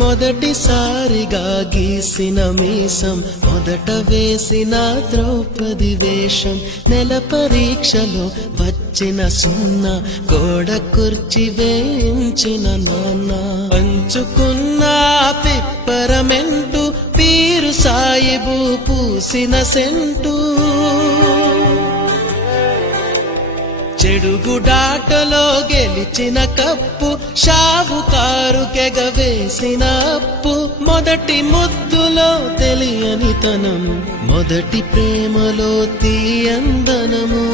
మొదటిసారిగా గీసిన మీసం మొదట వేసిన ద్రౌపది వేషం నెల పరీక్షలో వచ్చిన సున్న గోడ కుర్చి వేయించిన నాన్న పంచుకున్న పిప్పరమెంటు పీరు సాయిబు పూసిన సెంటు చెడుగుడాటలోగే గెలిచిన కప్పు షావుకారు కెగవేసిన అప్పు మొదటి ముద్దులో తెలియని తనం మొదటి ప్రేమలో తీయందనము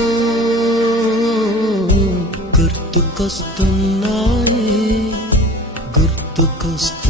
గుర్తుకొస్తున్నాయి గుర్తుకొస్తు